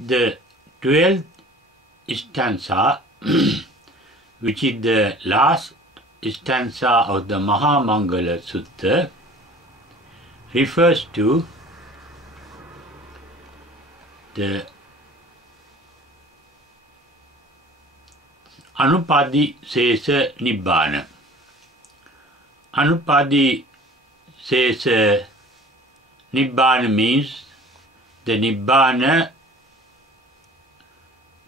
the 12th stanza, which is the last stanza of the Mangla Sutta, refers to the Anupadi Sesa Nibbana. Anupadi Sesa Nibbana means the Nibbana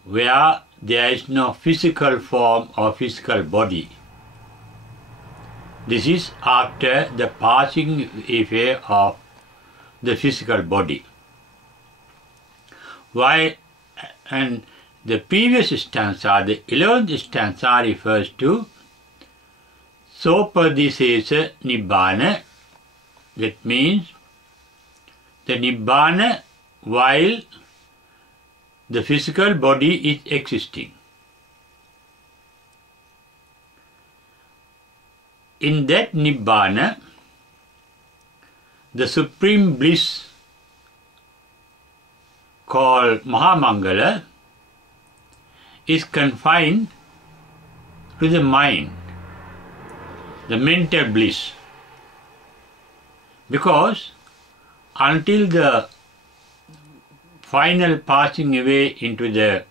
where there is no physical form or physical body. This is after the passing away of the physical body. While and the previous stanza, the 11th stanza, refers to supra-mundane Nibbana. That means the Nibbana while the physical body is existing. In that Nibbana, the Supreme Bliss called Mahamangala is confined to the mind, the mental bliss, because until the final passing away into the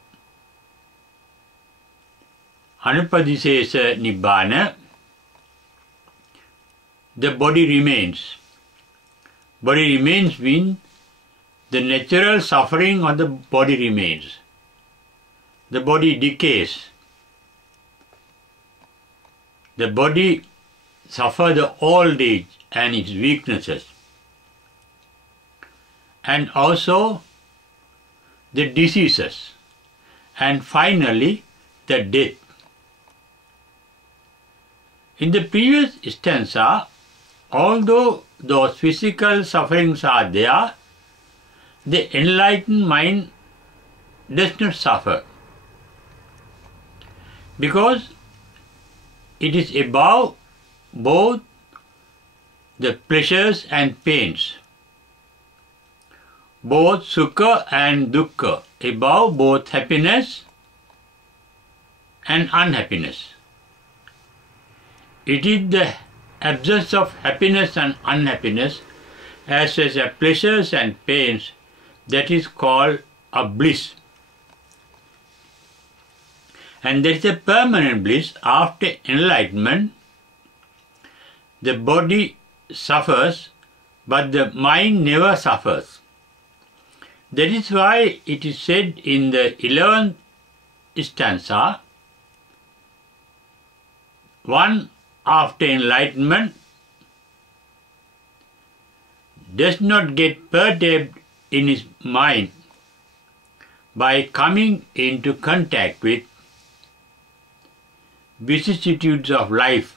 Anupadisesa Nibbana, the body remains. Body remains means the natural suffering of the body remains. The body decays. The body suffers the old age and its weaknesses. And also the diseases. And finally the death. In the previous stanza, although those physical sufferings are there, the enlightened mind does not suffer, because it is above both the pleasures and pains, both sukha and dukkha, above both happiness and unhappiness. It is the absence of happiness and unhappiness, as well as pleasures and pains, that is called a bliss. And there is a permanent bliss. After enlightenment, the body suffers, but the mind never suffers. That is why it is said in the 11th stanza, one after enlightenment does not get perturbed in his mind by coming into contact with vicissitudes of life,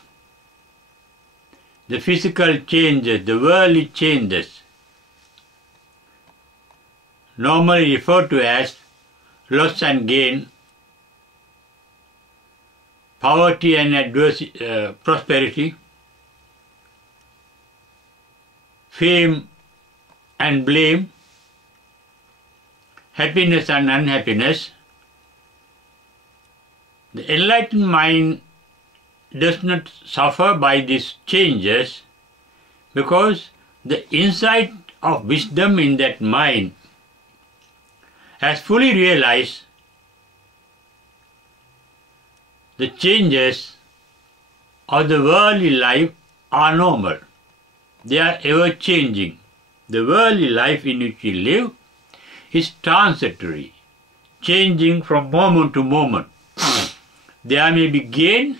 the physical changes, the worldly changes, normally referred to as loss and gain, poverty and prosperity, fame and blame, happiness and unhappiness. The enlightened mind does not suffer by these changes, because the insight of wisdom in that mind has fully realized the changes of the worldly life are normal. They are ever changing. The worldly life in which we live is transitory, changing from moment to moment. There may be gain,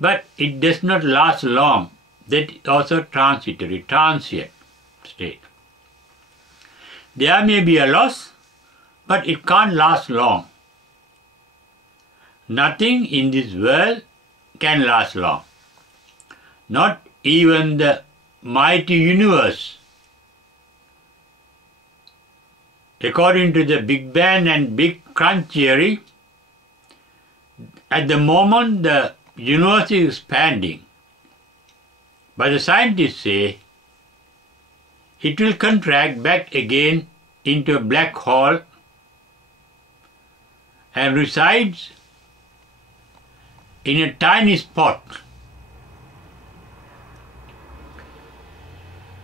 but it does not last long. That is also transitory, transient state. There may be a loss, but it can't last long. Nothing in this world can last long. Not even the mighty universe. According to the Big Bang and Big Crunch theory, at the moment the universe is expanding, but the scientists say it will contract back again into a black hole and resides in a tiny spot,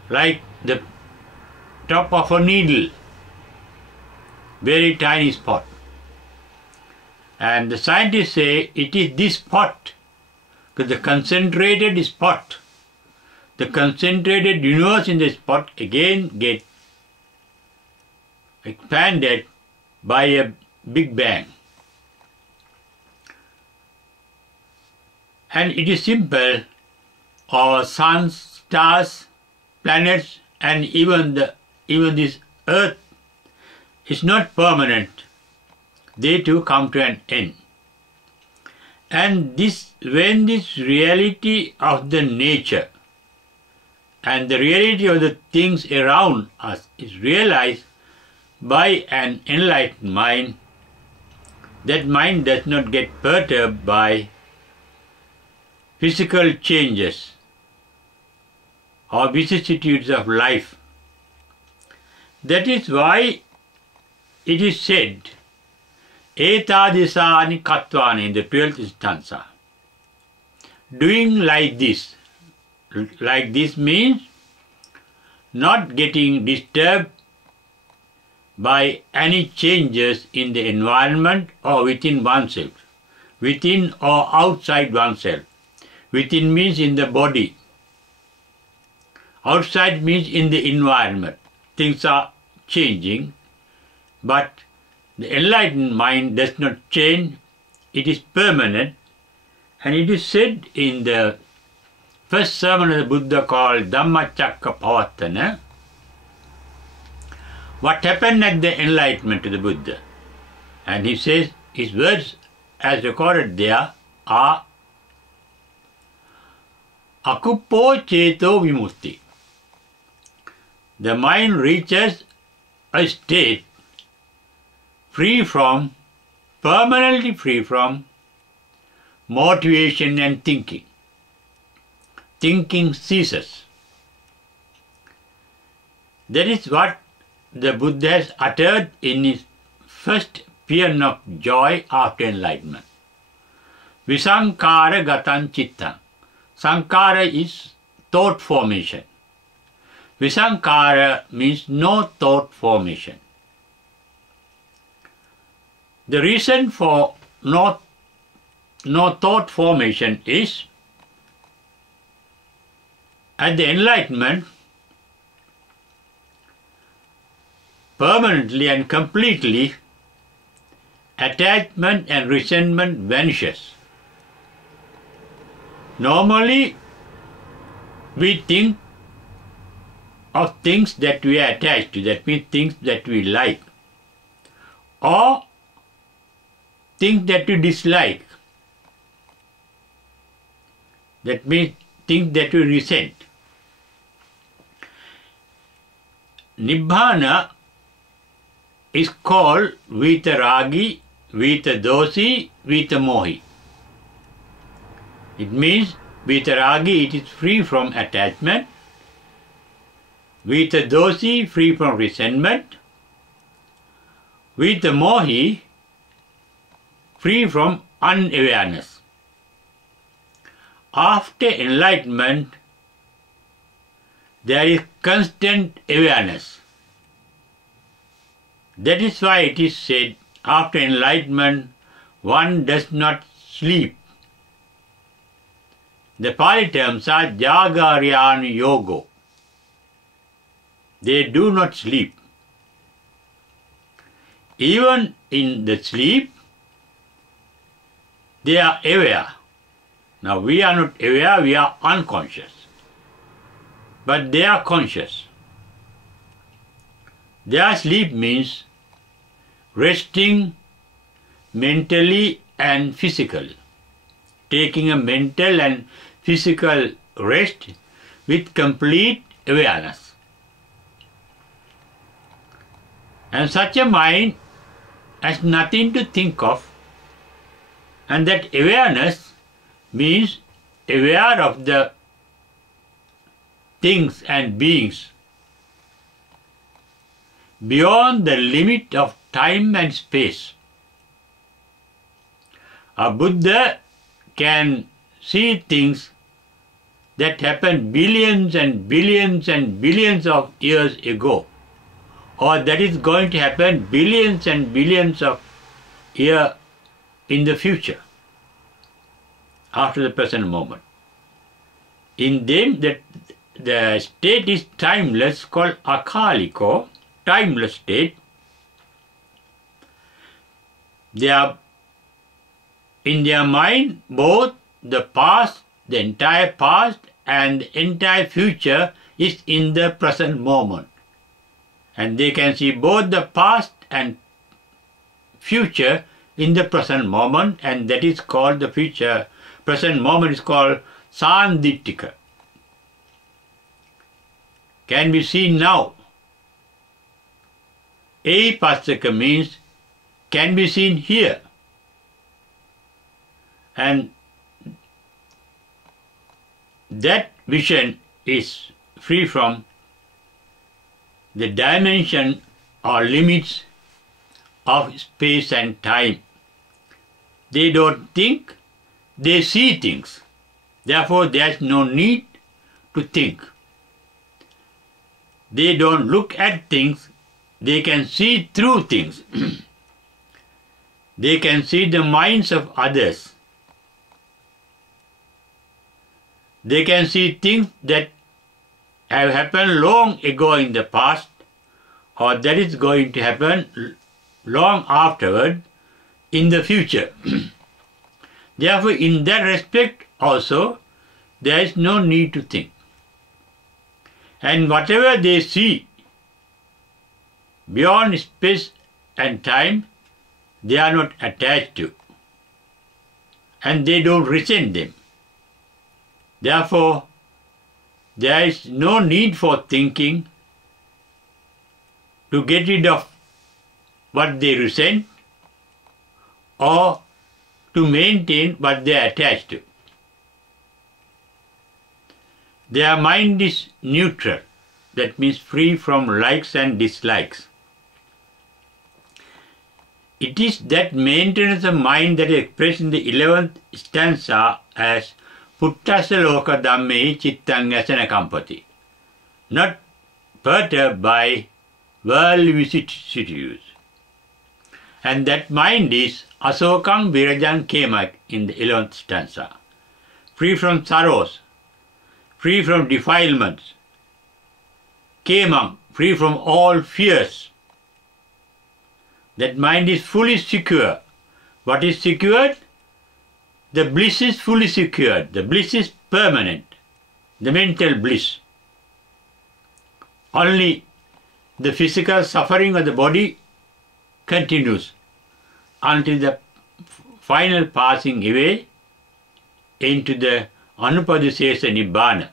like the top of a needle, very tiny spot. And the scientists say it is this spot, because the concentrated spot, the concentrated universe in the spot again gets expanded by a Big Bang. And it is simple. Our suns, stars, planets, and even this earth is not permanent. They too come to an end. And when this reality of the nature and the reality of the things around us is realized by an enlightened mind, that mind does not get perturbed by physical changes or vicissitudes of life. That is why it is said, etadisani kattvani in the 12th stanza. Doing like this means not getting disturbed by any changes in the environment or within oneself, within or outside oneself. Within means in the body, outside means in the environment. Things are changing, but the enlightened mind does not change, it is permanent. And it is said in the first sermon of the Buddha called Dhammacakkappavattana, what happened at the enlightenment to the Buddha. And he says, his words as recorded there are Akuppo Cheto Vimutti. The mind reaches a state permanently free from motivation and thinking. Thinking ceases. That is what the Buddha has uttered in his first paean of joy after enlightenment. Visankara gatan chittam. Sankara is thought formation. Visankara means no thought formation. The reason for no thought formation is at the enlightenment, permanently and completely, attachment and resentment vanishes. Normally, we think of things that we are attached to, that means things that we like, or things that we dislike, that means things that we resent. Nibbana is called vitaragi, vitadosi, vitamohi. It means vitaragi, it is free from attachment, vitadosi, free from resentment, vitamohi, free from unawareness. After enlightenment, there is constant awareness. That is why it is said, after enlightenment, one does not sleep. The Pali terms are jagaryanu yogo. They do not sleep. Even in the sleep, they are aware. Now we are not aware, we are unconscious. But they are conscious. Their sleep means resting mentally and physically, taking a mental and physical rest with complete awareness. And such a mind has nothing to think of, and that awareness means aware of the things and beings beyond the limit of time and space. A Buddha can see things that happened billions and billions and billions of years ago, or that is going to happen billions and billions of years in the future, after the present moment. In them, the state is timeless, called akaliko, timeless state. They are, in their mind, both the past, the entire past and the entire future is in the present moment. And they can see both the past and future in the present moment, and that is called the future. Present moment is called sandittika. Can be seen now. Apassaka means can be seen here. And that vision is free from the dimension or limits of space and time. They don't think, they see things. Therefore, there's no need to think. They don't look at things, they can see through things. They can see the minds of others. They can see things that have happened long ago in the past, or that is going to happen long afterward in the future. Therefore, in that respect also, there is no need to think. And whatever they see beyond space and time, they are not attached to, and they don't resent them. Therefore, there is no need for thinking to get rid of what they resent or to maintain what they are attached to. Their mind is neutral, that means free from likes and dislikes. It is that maintenance of mind that is expressed in the 11th stanza as Puttasa loka dhamme chittang asana kampati, not perturbed by worldly vicissitudes. And that mind is asokang virajan kemak in the 11th stanza, free from sorrows, free from defilements, kemang, free from all fears. That mind is fully secure. What is secured? The bliss is fully secured. The bliss is permanent. The mental bliss. Only the physical suffering of the body continues until the final passing away into the anupadisesa nibbana.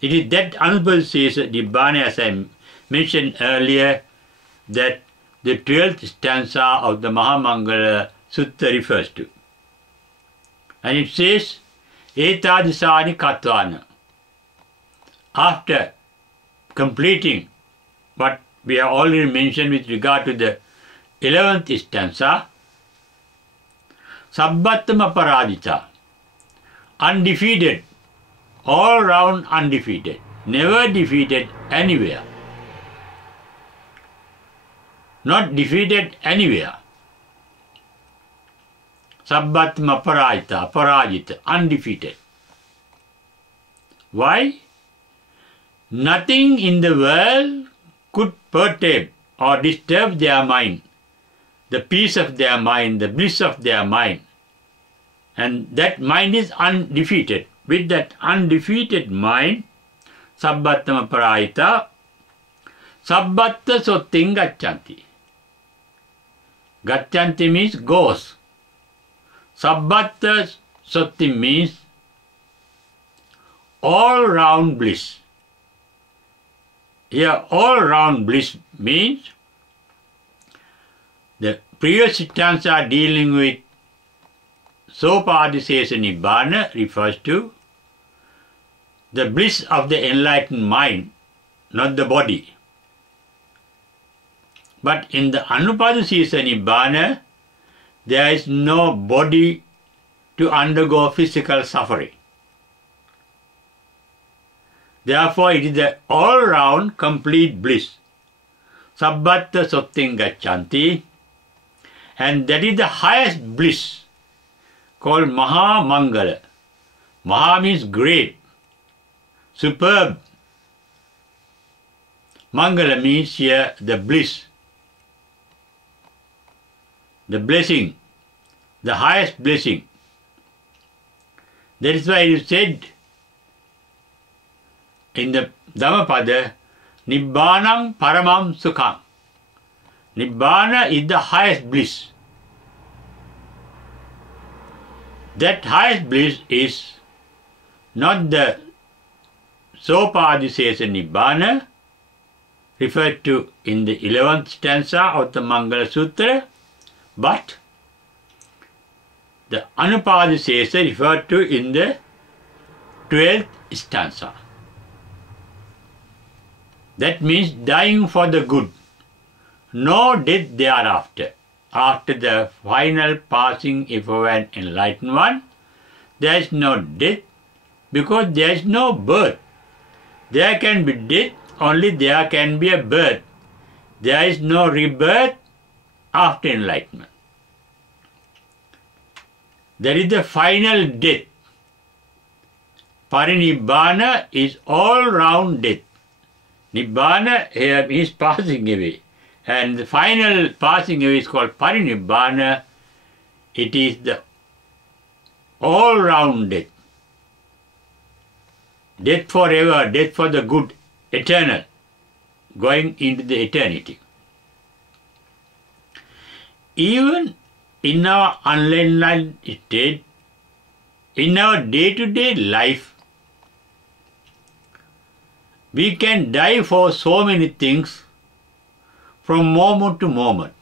It is that anupadisesa nibbana, as I mentioned earlier, that the 12th stanza of the Mangla Sutta refers to. And it says, Etadisani katvana. After completing what we have already mentioned with regard to the 11th stanza, Sabbattama paradita, undefeated, all round undefeated, never defeated anywhere. Not defeated anywhere. Sabbattama parajita, aparajita, undefeated. Why? Nothing in the world could perturb or disturb their mind, the peace of their mind, the bliss of their mind. And that mind is undefeated. With that undefeated mind, Sabbattama parajita, Sabbatta sotting gaccanti. Gaccanti means goes. Sabbatta sotti means all-round bliss. Here, all-round bliss means the previous stanza dealing with sopadisesa nibbana refers to the bliss of the enlightened mind, not the body. But in the anupadasisa Nibbana, there is no body to undergo physical suffering. Therefore, it is the all-round complete bliss. Sabbatta sottin gacchanti. And that is the highest bliss called Maha Mangala. Maha means great, superb. Mangala means here the bliss, the blessing, the highest blessing. That is why it is said in the Dhammapada, Nibbanam Paramam Sukham. Nibbana is the highest bliss. That highest bliss is not the Sopadisesa Nibbana referred to in the 11th stanza of the Mangla Sutta, but the Anupadisesa referred to in the 12th stanza. That means dying for the good. No death thereafter. After the final passing of an enlightened one, there is no death because there is no birth. There can be death, only there can be a birth. There is no rebirth after enlightenment. That is the final death. Parinirvana is all-round death. Nibbana here means passing away. And the final passing away is called Parinirvana. It is the all-round death. Death forever, death for the good, eternal, going into the eternity. Even in our unenlightened state, in our day-to-day life, we can die for so many things from moment to moment.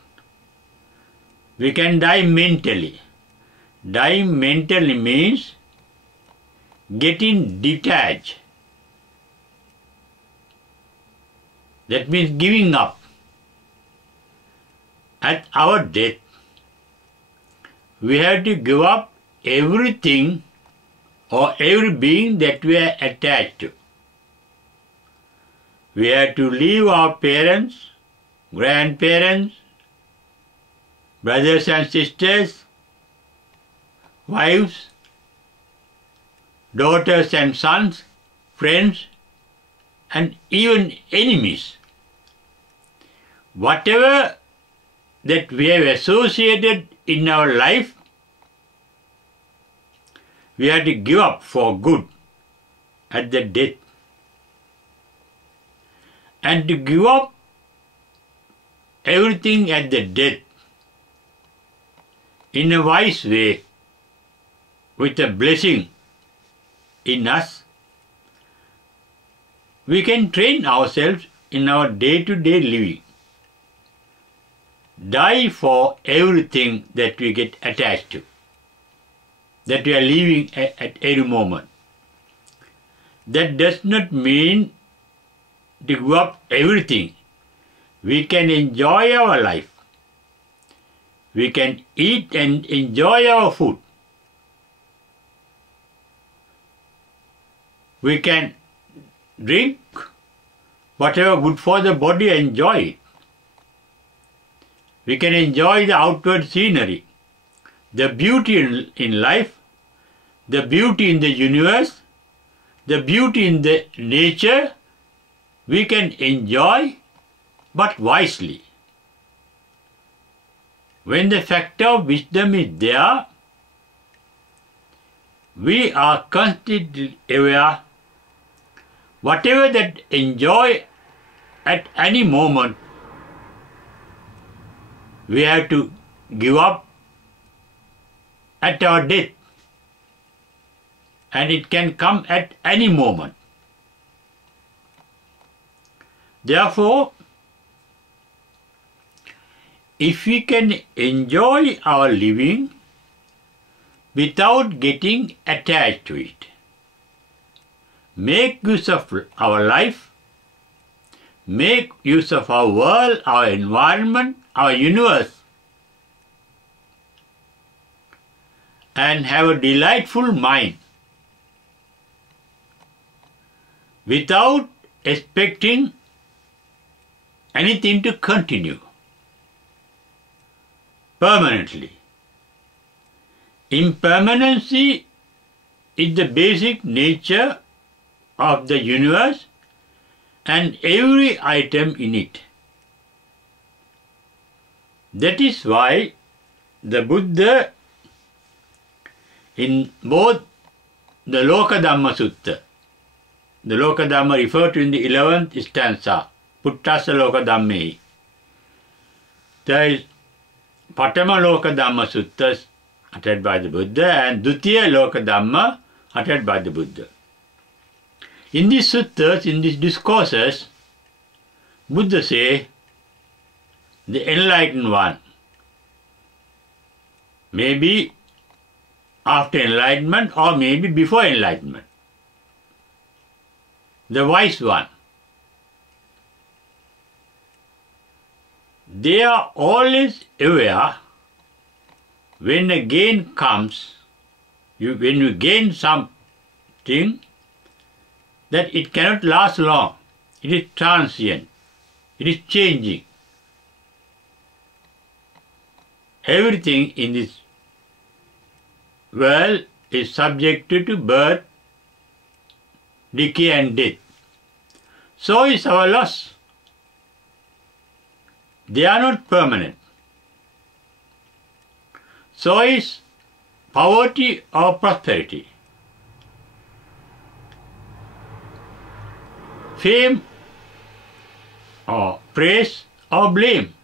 We can die mentally. Dying mentally means getting detached. That means giving up. At our death, we have to give up everything or every being that we are attached to. We have to leave our parents, grandparents, brothers and sisters, wives, daughters and sons, friends, and even enemies. Whatever that we have associated in our life, we have to give up for good at the death. And to give up everything at the death in a wise way, with a blessing in us, we can train ourselves in our day-to-day living. Die for everything that we get attached to, that we are living at every moment. That does not mean to give up everything. We can enjoy our life. We can eat and enjoy our food. We can drink whatever good for the body, enjoy it. We can enjoy the outward scenery, the beauty in life, the beauty in the universe, the beauty in the nature. We can enjoy, but wisely. When the factor of wisdom is there, we are constantly aware. Whatever that enjoy at any moment, we have to give up at our death. And it can come at any moment. Therefore, if we can enjoy our living without getting attached to it, make use of our life make use of our world, our environment, our universe, and have a delightful mind without expecting anything to continue permanently. Impermanency is the basic nature of the universe and every item in it. That is why the Buddha, in both the Mangla Sutta, the Mangla referred to in the 11th stanza, Puttasa Loka Dhamme. There is Patama Mangla Sutta uttered by the Buddha and Dutiya Loka Dhamma uttered by the Buddha. In these suttas, in these discourses, Buddha say, the enlightened one, maybe after enlightenment or maybe before enlightenment, the wise one, they are always aware when a gain comes, when you gain something, that it cannot last long. It is transient. It is changing. Everything in this world is subjected to birth, decay and death. So is our loss. They are not permanent. So is poverty or prosperity. Fame or praise or blame.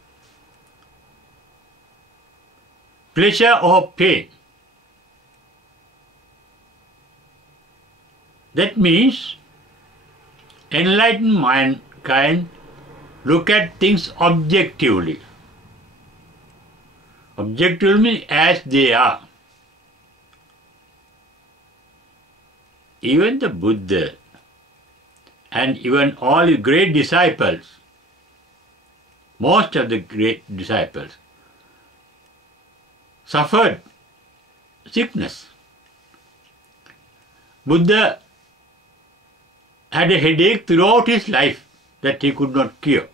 Pleasure or pain. That means enlightened mankind look at things objectively. Objectively means as they are. Even the Buddha and even all the great disciples, most of the great disciples, suffered sickness. Buddha had a headache throughout his life that he could not cure.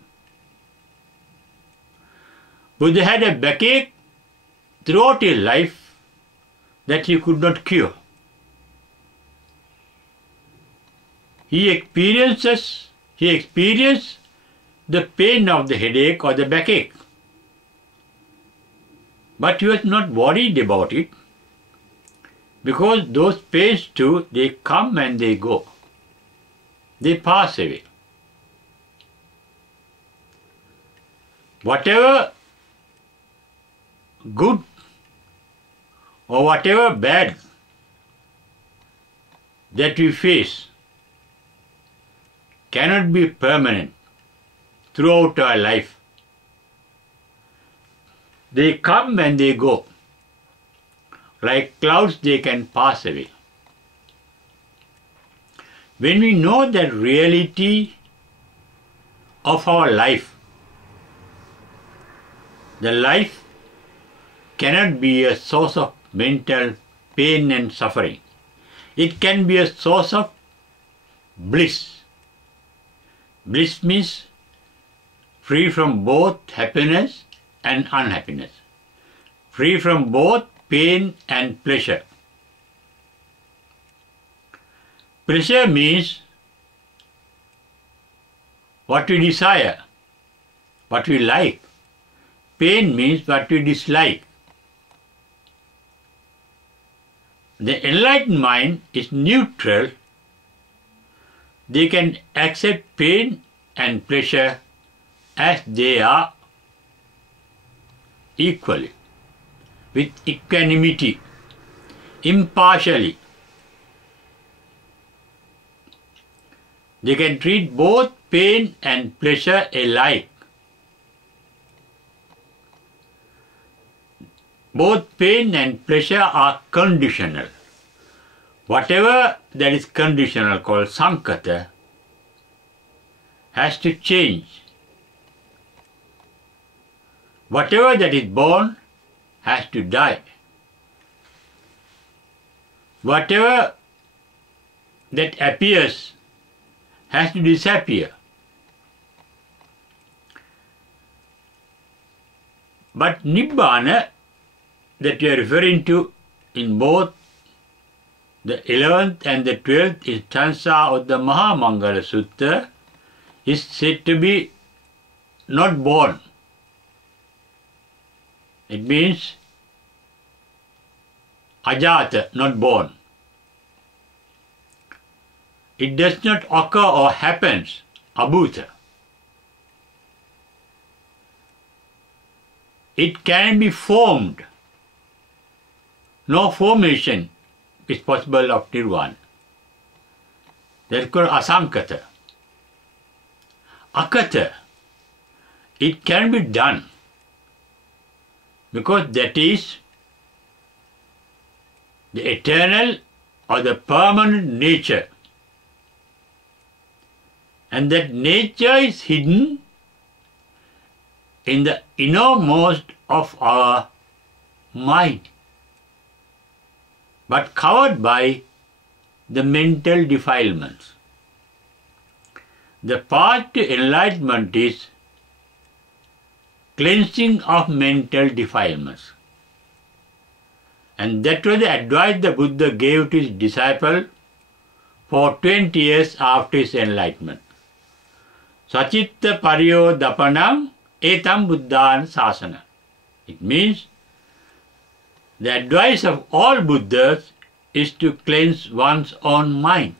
Buddha had a backache throughout his life that he could not cure. He experienced the pain of the headache or the backache. But he was not worried about it, because those pains too, they come and they go. They pass away. Whatever good or whatever bad that we face cannot be permanent throughout our life. They come and they go. Like clouds, they can pass away. When we know the reality of our life, the life cannot be a source of mental pain and suffering. It can be a source of bliss. Bliss means free from both happiness and unhappiness, free from both pain and pleasure. Pleasure means what we desire, what we like. Pain means what we dislike. The enlightened mind is neutral. They can accept pain and pleasure as they are equally, with equanimity, impartially. They can treat both pain and pleasure alike. Both pain and pleasure are conditional. Whatever that is conditional called sankata, has to change. Whatever that is born has to die. Whatever that appears has to disappear. But Nibbana that you are referring to in both the 11th and the 12th stanza of the Mangla Sutta is said to be not born. It means ajata, not born. It does not occur or happens, abhuta. It can be formed. No formation is possible of nirvana. That's called asankata. Akata, it can be done because that is the eternal or the permanent nature. And that nature is hidden in the innermost of our mind, but covered by the mental defilements. The path to enlightenment is cleansing of mental defilements. And that was the advice the Buddha gave to his disciple for 20 years after his enlightenment. Sachitta pariyo dapanam etam buddhan sasana. It means the advice of all Buddhas is to cleanse one's own mind.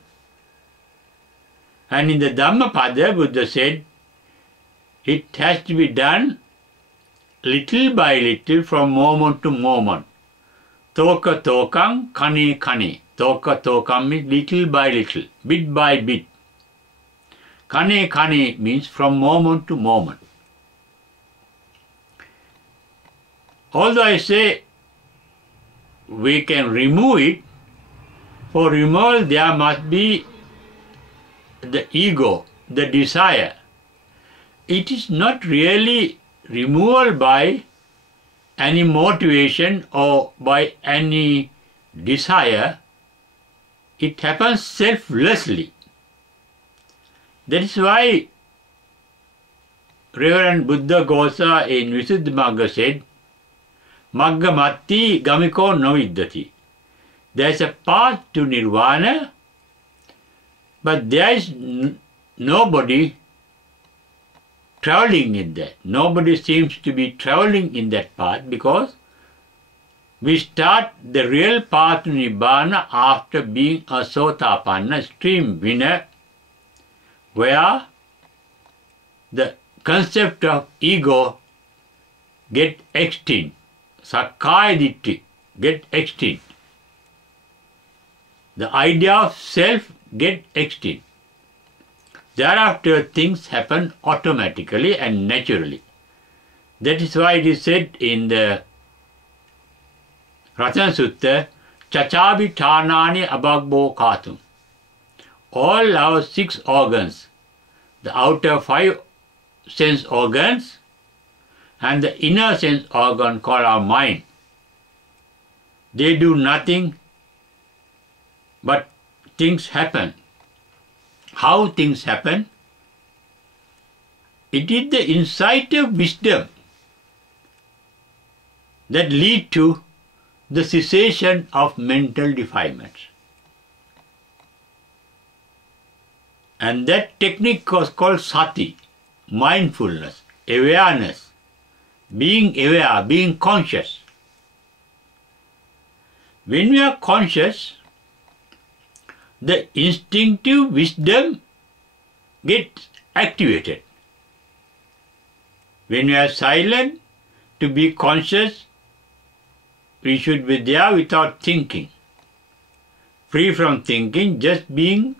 And in the Dhammapada, Buddha said, it has to be done little by little from moment to moment. Toka tokam, kani kani. Toka tokam means little by little, bit by bit. Kani kani means from moment to moment. Although I say we can remove it, for removal there must be the ego, the desire. It is not really removal by any motivation or by any desire. It happens selflessly. That is why Reverend Buddha Ghosa in Visuddhimagga said, Magga matti gamiko noviddati. There is a path to nirvana, but there is nobody traveling in that. Nobody seems to be traveling in that path because we start the real path to Nibbana after being a Sotapanna, stream winner, where the concept of ego get extinct. Sakkaya Ditti get extinct. The idea of self get extinct. Thereafter things happen automatically and naturally. That is why it is said in the Ratana Sutta, Chachabi Tanani Abhagbo Katum. All our 6 organs, the outer 5 sense organs and the inner sense organ called our mind, they do nothing but things happen. How things happen? It is the insight of wisdom that lead to the cessation of mental defilements. And that technique was called sati, mindfulness, awareness, being aware, being conscious. When we are conscious, the instinctive wisdom gets activated. When we are silent, to be conscious, we should be there without thinking. Free from thinking, just being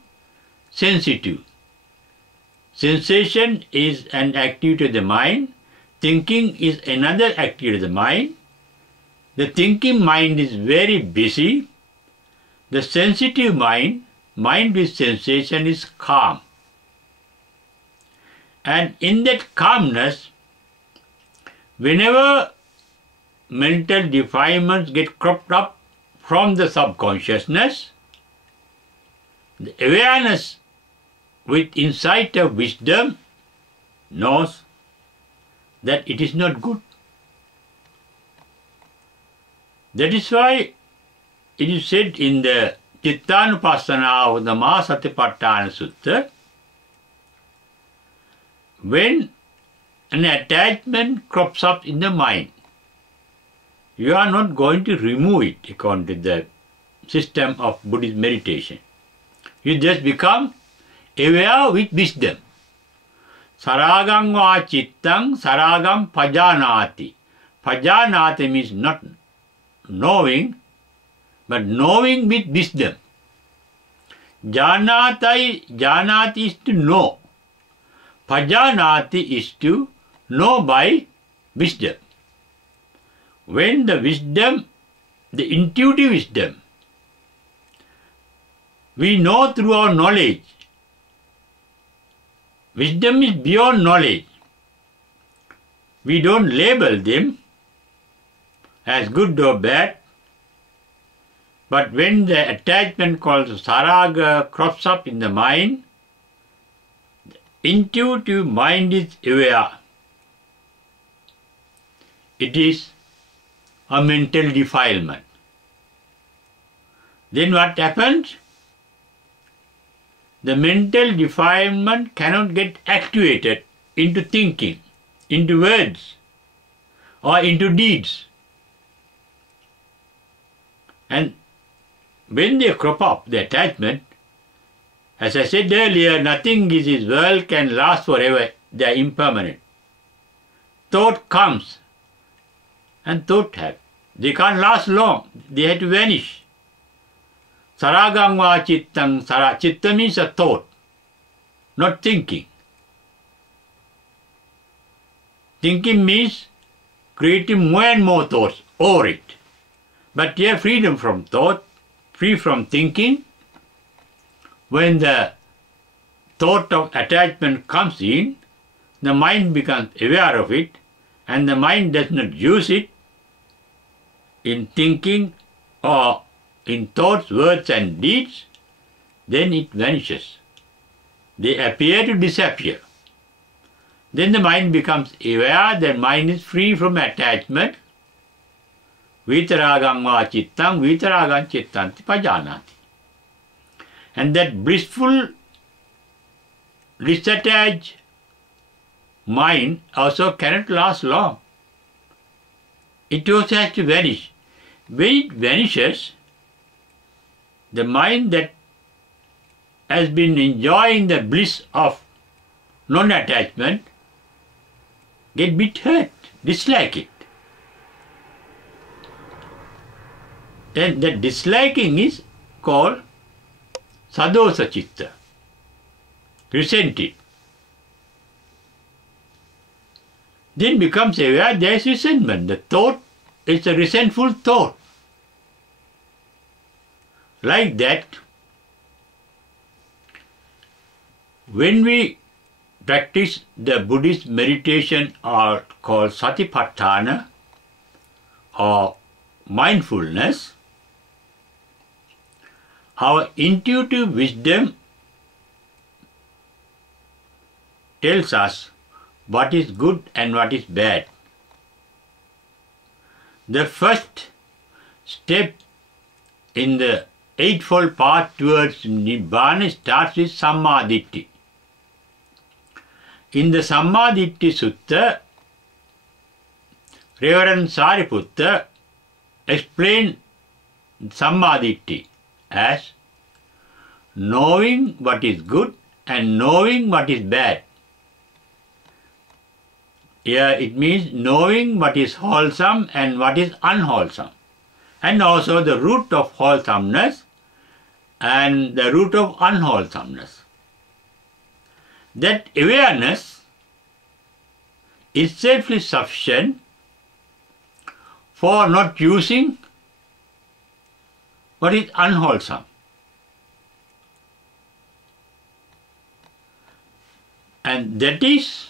sensitive. Sensation is an activity of the mind. Thinking is another activity of the mind. The thinking mind is very busy. The sensitive mind, mind with sensation, is calm. And in that calmness, whenever mental defilements get cropped up from the subconsciousness, the awareness with insight of wisdom knows that it is not good. That is why it is said in the Chittanupassana of the Mahasatipatthana Sutta, when an attachment crops up in the mind, you are not going to remove it according to the system of Buddhist meditation. You just become aware with wisdom. Saragam va chittang saragam pajanati. Pajanati means not knowing, but knowing with wisdom. Janati is to know. Pajanati is to know by wisdom. When the wisdom, the intuitive wisdom, we know through our knowledge. Wisdom is beyond knowledge. We don't label them as good or bad. But when the attachment called saraga crops up in the mind, the intuitive mind is aware. It is a mental defilement. Then what happens? The mental defilement cannot get activated into thinking, into words, or into deeds. And when they crop up, the attachment, as I said earlier, nothing in this world can last forever. They are impermanent. Thought comes and thought have. They can't last long. They have to vanish. Saragam va chittang sara. Chitta means a thought, not thinking. Thinking means creating more and more thoughts over it. But here freedom from thought, free from thinking. When the thought of attachment comes in, the mind becomes aware of it, and the mind does not use it in thinking or in thoughts, words and deeds, then it vanishes. They appear to disappear. Then the mind becomes aware that mind is free from attachment. Vitaragam va chittang, vitaragam chittanti pajanati. And that blissful, disattached mind also cannot last long. It also has to vanish. When it vanishes, the mind that has been enjoying the bliss of non-attachment get a bit hurt, dislike it. And that disliking is called sadosa chitta, resent it. Then becomes aware there is resentment. The thought is a resentful thought. Like that, when we practice the Buddhist meditation or called satipatthana or mindfulness, our intuitive wisdom tells us what is good and what is bad. The first step in the eightfold path towards Nibbana starts with Sammaditthi. In the Sammaditthi Sutta, Reverend Sariputta explained Sammaditthi as knowing what is good and knowing what is bad. Here it means knowing what is wholesome and what is unwholesome, and also the root of wholesomeness and the root of unwholesomeness. That awareness is safely sufficient for not using what is unwholesome. And that is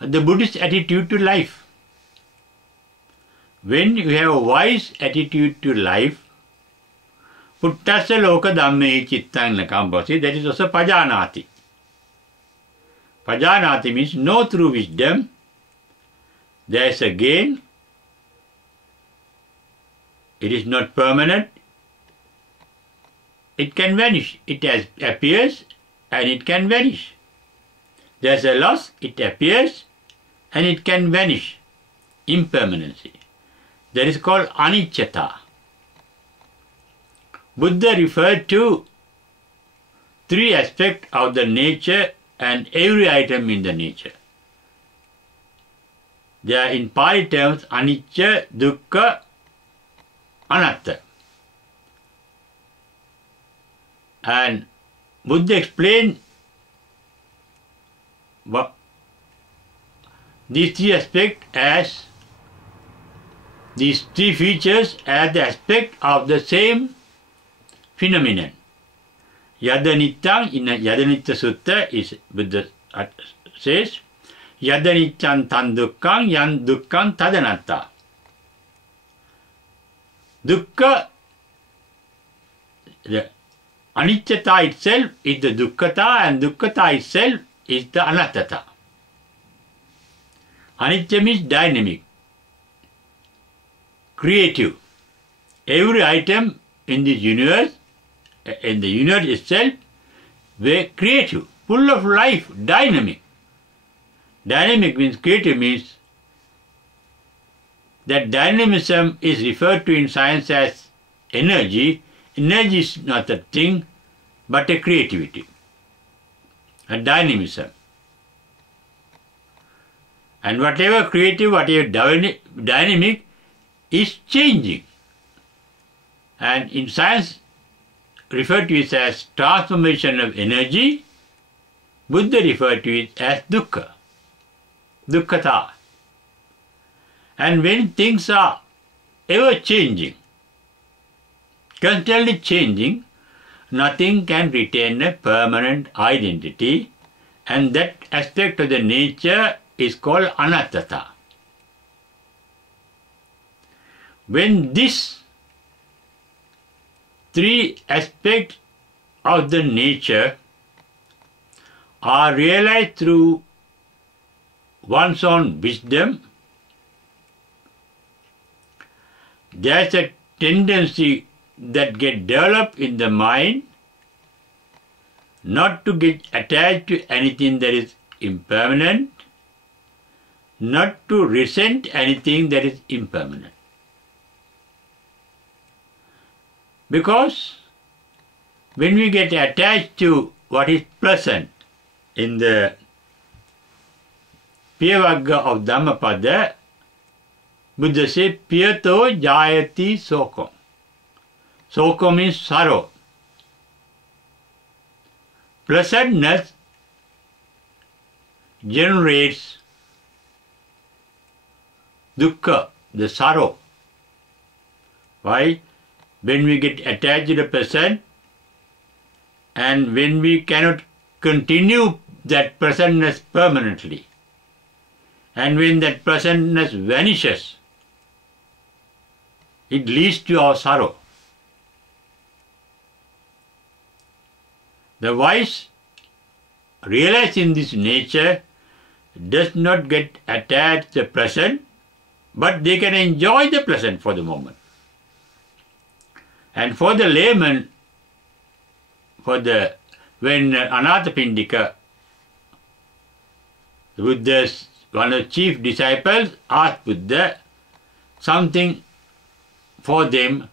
the Buddhist attitude to life. When you have a wise attitude to life, Uttasya loka dhamme chittang nakambasi, that is also pajanati. Pajanati means know through wisdom there is a gain, it is not permanent, it can vanish, it appears and it can vanish. There is a loss, it appears and it can vanish. Impermanency. That is called anicchata. Buddha referred to three aspects of the nature and every item in the nature. They are in Pali terms anicca, dukkha, anatta. And Buddha explained these three aspects as these three features as the aspect of the same phenomenon. Yadanittang in Yadanitta Sutta is Buddha says, Yadaniccan tan dukkang yan dukkang tadanatta. Dukkha, the anicchata itself is the dukkhata and dukkhata itself is the anattata. Anicca means dynamic, creative. Every item in this universe, in the universe itself, were creative, full of life, dynamic. Dynamic means creative means that dynamism is referred to in science as energy. Energy is not a thing but a creativity, a dynamism. And whatever creative, whatever dynamic is changing. And in science, referred to it as transformation of energy. Buddha referred to it as dukkha, dukkhata. And when things are ever changing, constantly changing, nothing can retain a permanent identity, and that aspect of the nature is called anattata. When these three aspects of the nature are realized through one's own wisdom, there's a tendency that gets developed in the mind not to get attached to anything that is impermanent, not to resent anything that is impermanent. Because when we get attached to what is pleasant in the Piyavagga of Dhammapada, Buddha says, Piyato jayati sokom. Sokom means sorrow. Pleasantness generates dukkha, the sorrow. Why? When we get attached to the pleasant, and when we cannot continue that pleasantness permanently, and when that pleasantness vanishes, it leads to our sorrow. The wise, realizing this nature, does not get attached to the present, but they can enjoy the present for the moment. And for the layman, when Anathapindika, Buddha's one of the chief disciples, asked Buddha something for them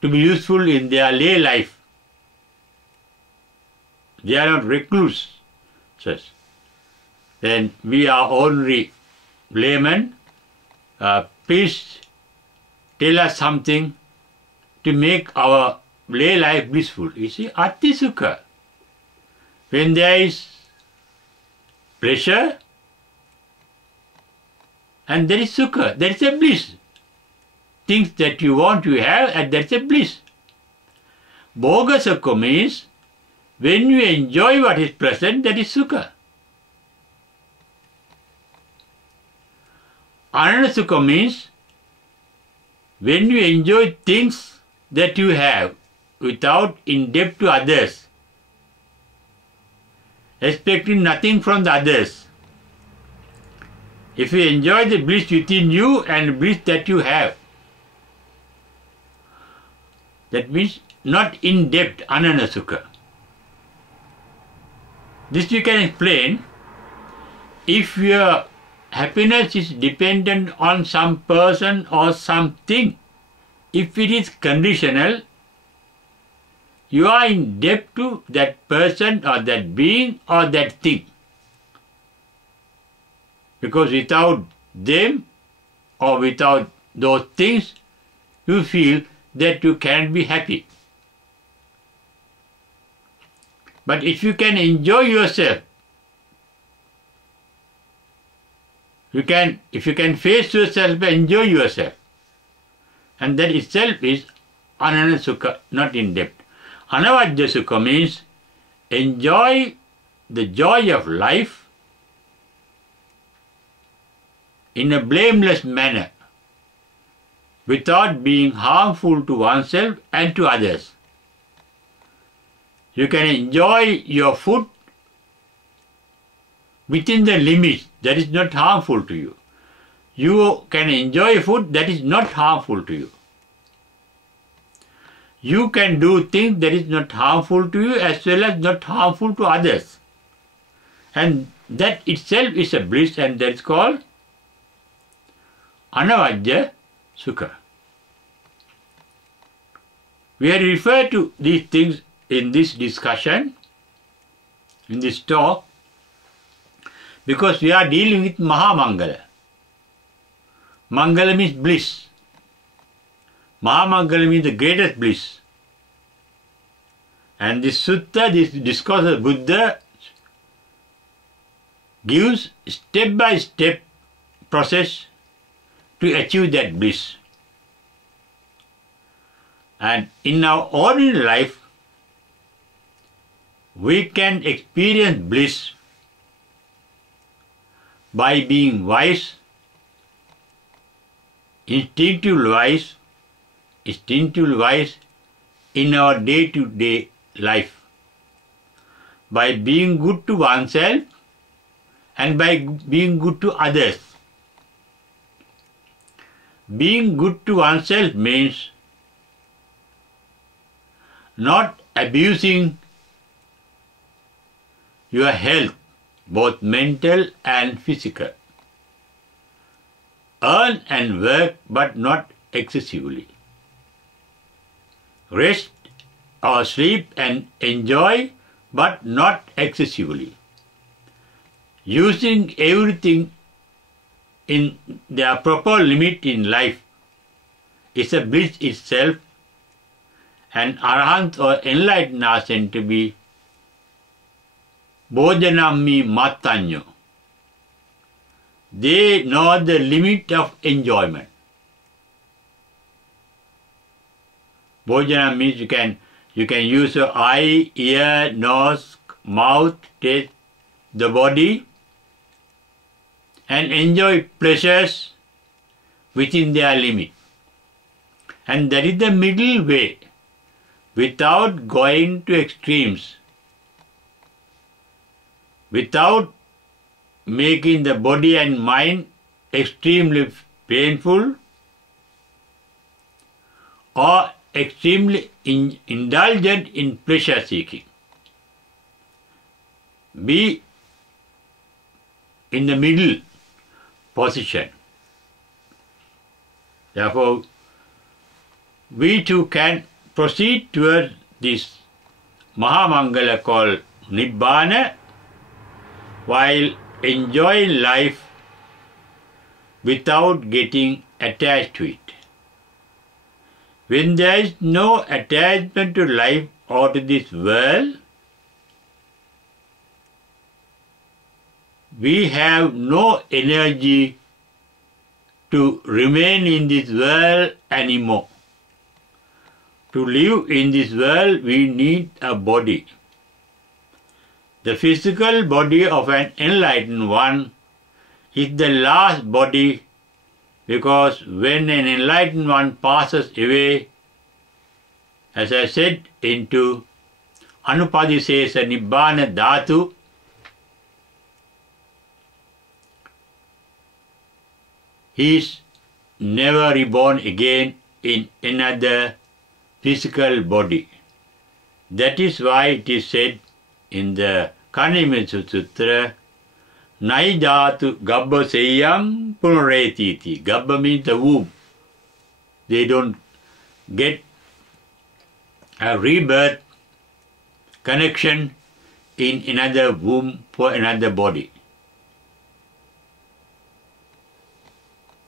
to be useful in their lay life. They are not recluses. Then we are ordinary laymen. Please tell us something to make our lay life blissful. You see, ati sukha. When there is pleasure and there is sukha, there is a bliss. Things that you want to have, and that's a bliss. Bhoga sukha means When you enjoy what is present, that is sukha. Ananda sukha means when you enjoy things that you have without in debt to others, expecting nothing from the others. If you enjoy the bliss within you and bliss that you have, that means not in debt, ananda sukha. This you can explain. If your happiness is dependent on some person or something, if it is conditional, you are in debt to that person or that being or that thing. Because without them or without those things, you feel that you cannot be happy. But if you can enjoy yourself, if you can face yourself and enjoy yourself, and that itself is ananda sukha, not in debt. Anavajja sukha means enjoy the joy of life in a blameless manner, without being harmful to oneself and to others. You can enjoy your food within the limits that is not harmful to you. You can enjoy food that is not harmful to you. You can do things that is not harmful to you as well as not harmful to others. And that itself is a bliss, and that is called anavajja sukha. We have referred to these things in this discussion, in this talk, because we are dealing with Mahamangala. Mangala means bliss. Mahamangala means the greatest bliss. And this sutta, this discourse of Buddha, gives step-by-step process to achieve that bliss. And in our ordinary life, we can experience bliss by being wise, instinctively wise in our day-to-day life, by being good to oneself and by being good to others. Being good to oneself means not abusing your health, both mental and physical. Earn and work, but not excessively. Rest or sleep and enjoy, but not excessively. Using everything in their proper limit in life is a bliss itself, and arahants or enlightened are said to be Bhojanammi Mattanyo. They know the limit of enjoyment. Bhojanam means you can use your eye, ear, nose, mouth, taste, the body, and enjoy pleasures within their limit. And that is the middle way, without going to extremes, without making the body and mind extremely painful or extremely indulgent in pleasure seeking. Be in the middle position. Therefore, we too can proceed towards this Mahamangala called Nibbana while enjoying life without getting attached to it. When there is no attachment to life or to this world, we have no energy to remain in this world anymore. To live in this world, we need a body. The physical body of an enlightened one is the last body, because when an enlightened one passes away, as I said, into Anupadisesa Nibbana Dhatu, he is never reborn again in another physical body. That is why it is said in the Parinirvana Sutra, Nai dhatu gabba seyam punaretiti. Gabba means the womb. They don't get a rebirth connection in another womb for another body.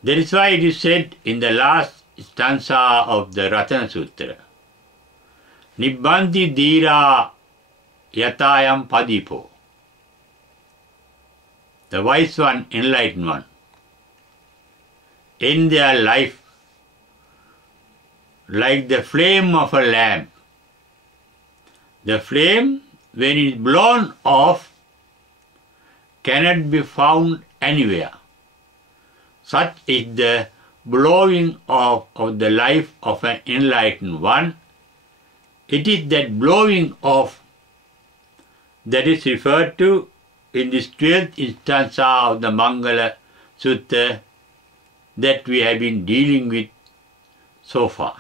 That is why it is said in the last stanza of the Ratana Sutra, Nibbanti dhira yatayam padipo. The wise one, enlightened one, in their life like the flame of a lamp. The flame, when it is blown off, cannot be found anywhere. Such is the blowing off of the life of an enlightened one. It is that blowing off that is referred to in this 12th stanza of the Mangla Sutta that we have been dealing with so far.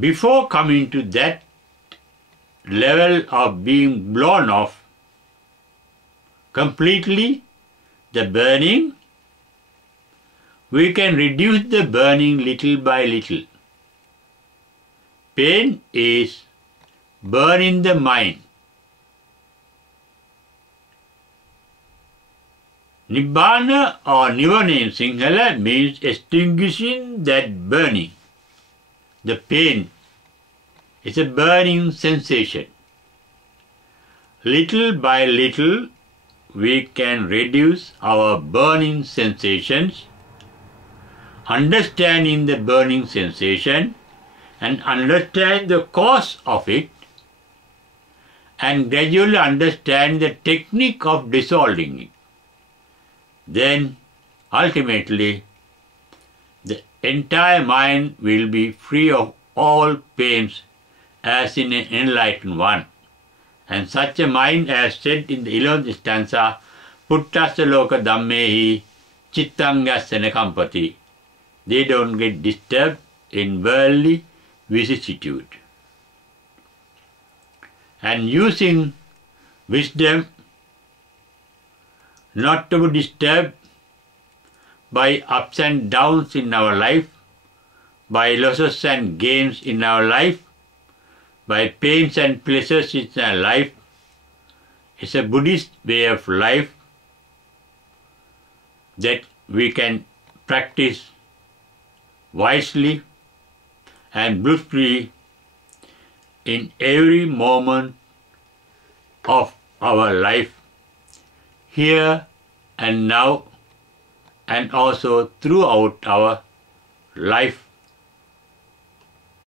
Before coming to that level of being blown off completely, the burning, we can reduce the burning little by little. Pain is burn in the mind. Nibbana or Nirvana in Sinhala means extinguishing that burning. The pain is a burning sensation. Little by little, we can reduce our burning sensations, understanding the burning sensation and understand the cause of it, and gradually understand the technique of dissolving it. Then, ultimately, the entire mind will be free of all pains as in an enlightened one. And such a mind, as said in the 11th stanza, Puttasa loka dhammehi chittang yassana kampati. They don't get disturbed in worldly vicissitude. And using wisdom not to be disturbed by ups and downs in our life, by losses and gains in our life, by pains and pleasures in our life, is a Buddhist way of life that we can practice wisely and blissfully in every moment of our life, here and now, and also throughout our life